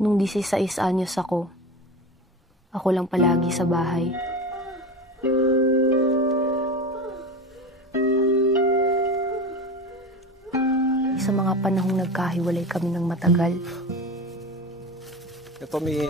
Nung 16 anyos ako lang palagi sa bahay. Sa mga panahong nagkahiwalay kami ng matagal. Ito may...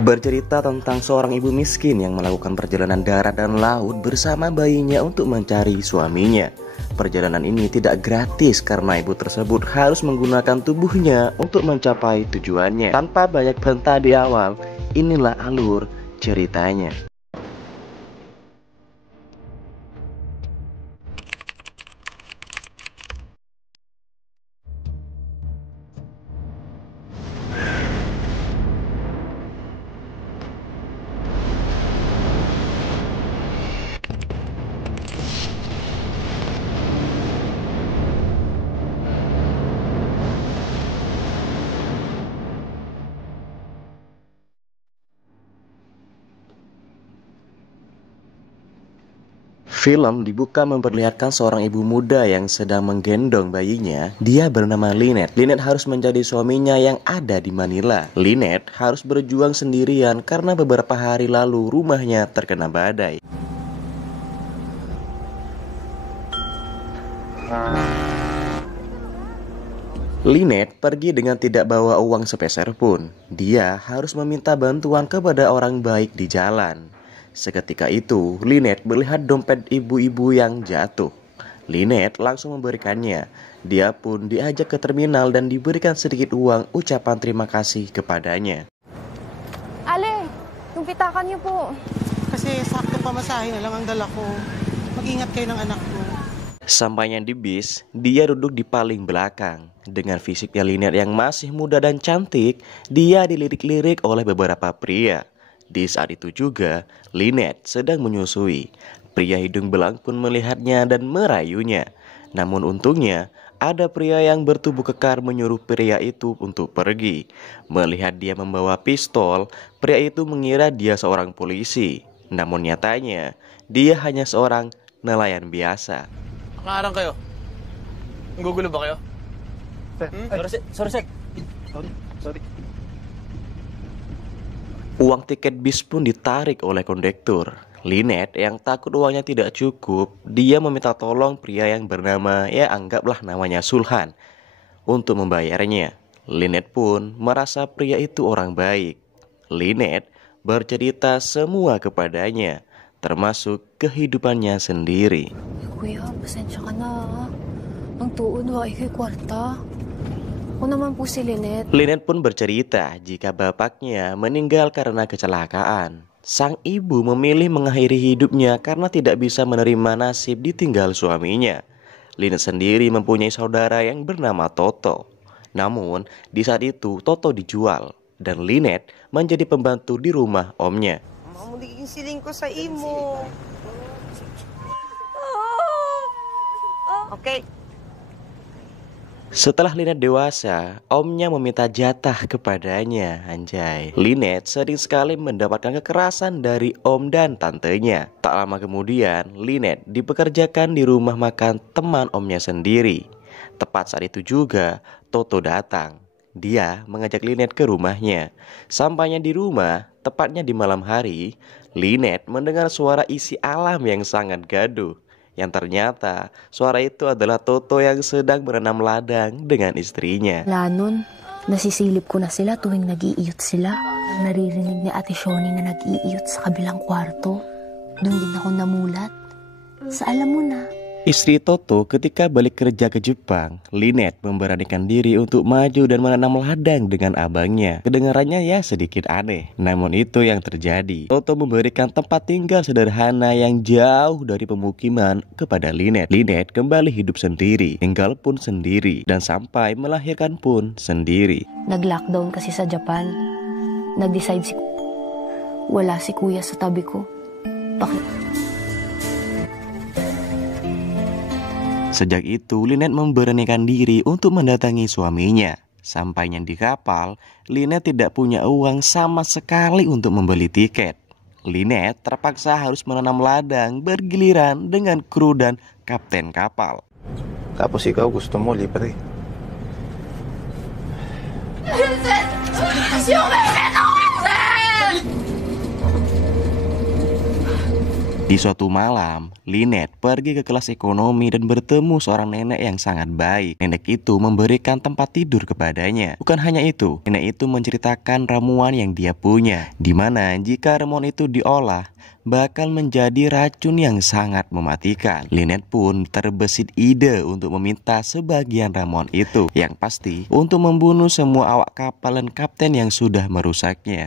Bercerita tentang seorang ibu miskin yang melakukan perjalanan darat dan laut bersama bayinya untuk mencari suaminya. Perjalanan ini tidak gratis karena ibu tersebut harus menggunakan tubuhnya untuk mencapai tujuannya. Tanpa banyak bantah di awal, inilah alur ceritanya. Film dibuka memperlihatkan seorang ibu muda yang sedang menggendong bayinya. Dia bernama Lynette. Lynette harus menjadi suaminya yang ada di Manila. Lynette harus berjuang sendirian karena beberapa hari lalu rumahnya terkena badai. Lynette pergi dengan tidak bawa uang sepeser pun. Dia harus meminta bantuan kepada orang baik di jalan. Seketika itu, Lynette melihat dompet ibu-ibu yang jatuh. Lynette langsung memberikannya. Dia pun diajak ke terminal dan diberikan sedikit uang ucapan terima kasih kepadanya. Ale, yung pitakan niyo po. Kasi sakto pamasahe na lang ang dala ko. Mag-ingat kayo ng anak ko. Sampainya di bis, dia duduk di paling belakang. Dengan fisiknya Lynette yang masih muda dan cantik, dia dilirik-lirik oleh beberapa pria. Di saat itu juga, Lynette sedang menyusui. Pria hidung belang pun melihatnya dan merayunya. Namun untungnya, ada pria yang bertubuh kekar menyuruh pria itu untuk pergi. Melihat dia membawa pistol, pria itu mengira dia seorang polisi. Namun nyatanya, dia hanya seorang nelayan biasa. Nakaharang kayo? Gugulo ba kayo? Sorry, Sek. Sorry. Uang tiket bis pun ditarik oleh kondektur. Lynette yang takut uangnya tidak cukup, dia meminta tolong pria yang bernama, anggaplah namanya Sulhan, untuk membayarnya. Lynette pun merasa pria itu orang baik. Lynette bercerita semua kepadanya, termasuk kehidupannya sendiri. Kuya, pasensya ka na. Ang tuon, wa ikay kwarta. Ako naman po si Lynette. Lynette pun bercerita jika bapaknya meninggal karena kecelakaan. Sang ibu memilih mengakhiri hidupnya karena tidak bisa menerima nasib ditinggal suaminya. Lynette sendiri mempunyai saudara yang bernama Toto. Namun, di saat itu Toto dijual dan Lynette menjadi pembantu di rumah omnya. Mamuliging siling ko sa imo. Okay. Setelah Lynette dewasa, omnya meminta jatah kepadanya, anjay. Lynette sering sekali mendapatkan kekerasan dari om dan tantenya. Tak lama kemudian, Lynette dipekerjakan di rumah makan teman omnya sendiri. Tepat saat itu juga, Toto datang. Dia mengajak Lynette ke rumahnya. Sampainya di rumah, tepatnya di malam hari, Lynette mendengar suara isi alam yang sangat gaduh. Yang ternyata suara itu adalah Toto yang sedang berenam ladang dengan istrinya. Lanon, nasisilip ko na sila tuwing nag-iiyot sila. Naririnig ni Ate Shoni na nag-iiyot sa kabilang kwarto. Doon din ako namulat. Sa alam mo na. Istri Toto ketika balik kerja ke Jepang, Lynette memberanikan diri untuk maju dan menanam ladang dengan abangnya. Kedengarannya sedikit aneh, namun itu yang terjadi. Toto memberikan tempat tinggal sederhana yang jauh dari pemukiman kepada Lynette. Lynette kembali hidup sendiri, tinggal pun sendiri, dan sampai melahirkan pun sendiri. Nag-lockdown kasi sa Japan. Nag-decide wala si kuya sa tabi ko. Bakit? Sejak itu, Lynette memberanikan diri untuk mendatangi suaminya. Sampainya di kapal, Lynette tidak punya uang sama sekali untuk membeli tiket. Lynette terpaksa harus menanam ladang bergiliran dengan kru dan kapten kapal. Tapos ikaw gusto mo libre. Di suatu malam, Lynette pergi ke kelas ekonomi dan bertemu seorang nenek yang sangat baik. Nenek itu memberikan tempat tidur kepadanya. Bukan hanya itu, nenek itu menceritakan ramuan yang dia punya, di mana jika ramuan itu diolah, bakal menjadi racun yang sangat mematikan. Lynette pun terbesit ide untuk meminta sebagian ramuan itu, yang pasti untuk membunuh semua awak kapal dan kapten yang sudah merusaknya.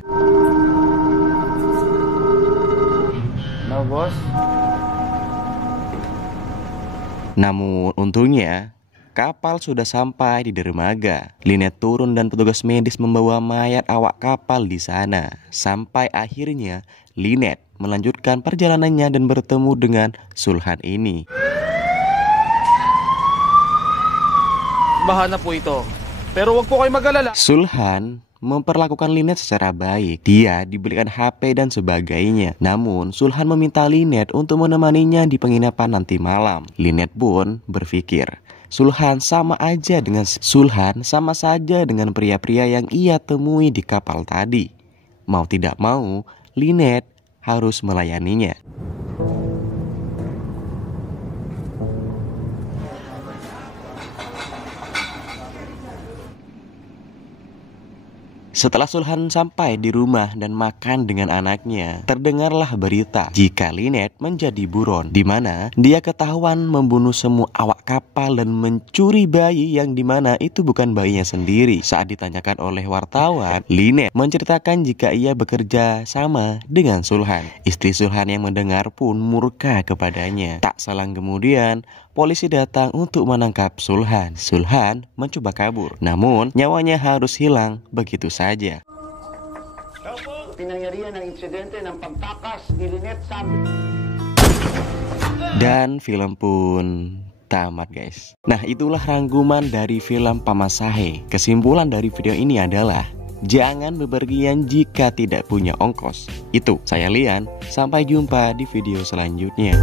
Bos. Namun untungnya kapal sudah sampai di dermaga. Lynette turun dan petugas medis membawa mayat awak kapal di sana. Sampai akhirnya Lynette melanjutkan perjalanannya dan bertemu dengan Sulhan ini. Bahana po ito. Pero wag po kayo mag-alala. Sulhan memperlakukan Lynette secara baik. Dia dibelikan HP dan sebagainya. Namun Sulhan meminta Lynette untuk menemaninya di penginapan nanti malam. Lynette pun berpikir, Sulhan sama saja dengan pria-pria yang ia temui di kapal tadi. Mau tidak mau, Lynette harus melayaninya. Setelah Sulhan sampai di rumah dan makan dengan anaknya, terdengarlah berita jika Lynette menjadi buron, di mana dia ketahuan membunuh semua awak kapal dan mencuri bayi yang dimana itu bukan bayinya sendiri. Saat ditanyakan oleh wartawan, Lynette menceritakan jika ia bekerja sama dengan Sulhan. Istri Sulhan yang mendengar pun murka kepadanya. Tak selang kemudian, polisi datang untuk menangkap Sulhan. Sulhan mencoba kabur, namun nyawanya harus hilang begitu saja. Pinangyarihan ng insidente ng pagtakas ni Lynette Dan film pun tamat, guys. Nah, itulah rangkuman dari film Pamasahe. Kesimpulan dari video ini adalah jangan bepergian jika tidak punya ongkos. Itu saya Lian, sampai jumpa di video selanjutnya.